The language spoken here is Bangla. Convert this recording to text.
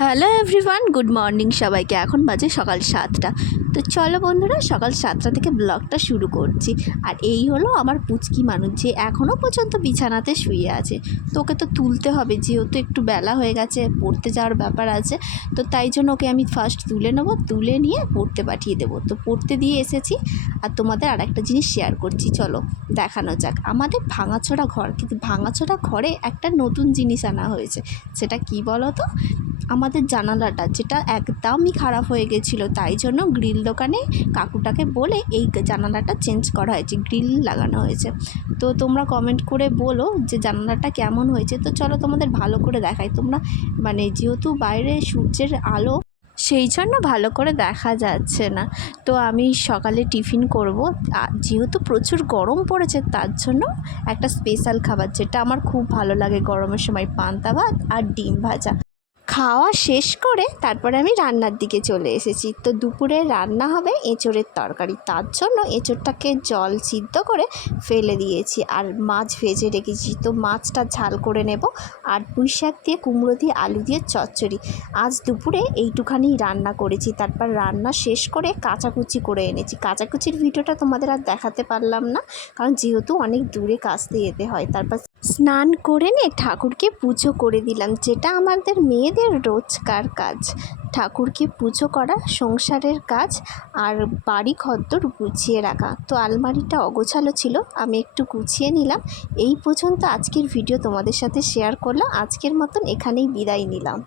হ্যালো এভরিওয়ান, গুড মর্নিং সবাইকে। এখন বাজে সকাল সাতটা। তো চলো বন্ধুরা, সকাল সাতটা থেকে ব্লগটা শুরু করছি। আর এই হলো আমার পুচকি মানুষ, যে এখনও পর্যন্ত বিছানাতে শুয়ে আছে। তো ওকে তো তুলতে হবে, যেহেতু একটু বেলা হয়ে গেছে, পড়তে যাওয়ার ব্যাপার আছে। তো তাই জন্য ওকে আমি ফার্স্ট তুলে নেব, তুলে নিয়ে পড়তে পাঠিয়ে দেবো। তো পড়তে দিয়ে এসেছি, আর তোমাদের আর একটা জিনিস শেয়ার করছি। চলো দেখানো যাক। আমাদের ভাঙাচোরা ঘর, কিন্তু ভাঙাচোরা ঘরে একটা নতুন জিনিস আনা হয়েছে। সেটা কি বলো তো আমাদের জানালাটা যেটা একদমই খারাপ হয়ে গেছিল, তাই জন্য গ্রিল দোকানে কাকুটাকে বলে এই জানালাটা চেঞ্জ করা হয়েছে, গ্রিল লাগানো হয়েছে। তো তোমরা কমেন্ট করে বলো যে জানালাটা কেমন হয়েছে। তো চলো তোমাদের ভালো করে দেখাই, তোমরা মানে যেহেতু বাইরে সূর্যের আলো, সেই জন্য ভালো করে দেখা যাচ্ছে না। তো আমি সকালে টিফিন করব যেহেতু প্রচুর গরম পড়েছে, তার জন্য একটা স্পেশাল খাবার, যেটা আমার খুব ভালো লাগে গরমের সময়, পান্তা ভাত আর ডিম ভাজা। খাওয়া শেষ করে তারপরে আমি রান্নার দিকে চলে এসেছি। তো দুপুরে রান্না হবে এঁচোড়ের তরকারি। তার জন্য এঁচোড়টাকে জল সিদ্ধ করে ফেলে দিয়েছি আর মাছ ভেজে রেখেছি। তো মাছটা ঝাল করে নেব আর পুঁই শাক দিয়ে, কুমড়ো দিয়ে, আলু দিয়ে, চচ্চড়ি। আজ দুপুরে এইটুখানি রান্না করেছি। তারপর রান্না শেষ করে কাঁচাকুচি করে এনেছি। কাঁচাকুচির ভিডিওটা তোমাদের আর দেখাতে পারলাম না, কারণ যেহেতু অনেক দূরে কাছতে যেতে হয়। তারপর স্নান করে নিয়ে ঠাকুরকে পুজো করে দিলাম, যেটা আমাদের মেয়েদের রোজকার কাজ। ঠাকুরকে পুজো করা সংসারের কাজ আর বাড়ি ঘরদোর গুছিয়ে রাখা। তো আলমারিটা অগোছালো ছিল, আমি একটু গুছিয়ে নিলাম। এই পর্যন্ত আজকের ভিডিও তোমাদের সাথে শেয়ার করলাম, আজকের মতন এখানেই বিদায় নিলাম।